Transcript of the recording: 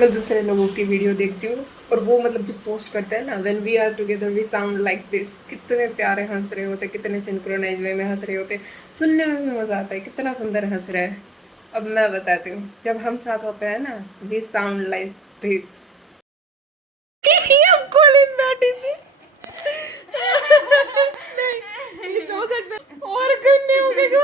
मैं दूसरे लोगों की वीडियो देखती हूँ और वो मतलब जो पोस्ट करते हैं ना, when we are together we sound like this, कितने प्यारे हंस रहे होते, कितने सिंक्रोनाइज वे में हंस रहे होते, सुनने में भी मजा आता है, कितना सुंदर हंस रहा है। अब मैं बताती हूँ, जब हम साथ होते हैं ना, we sound like this. I'm calling that in the- नहीं, ये 64 में और करने होंगे कि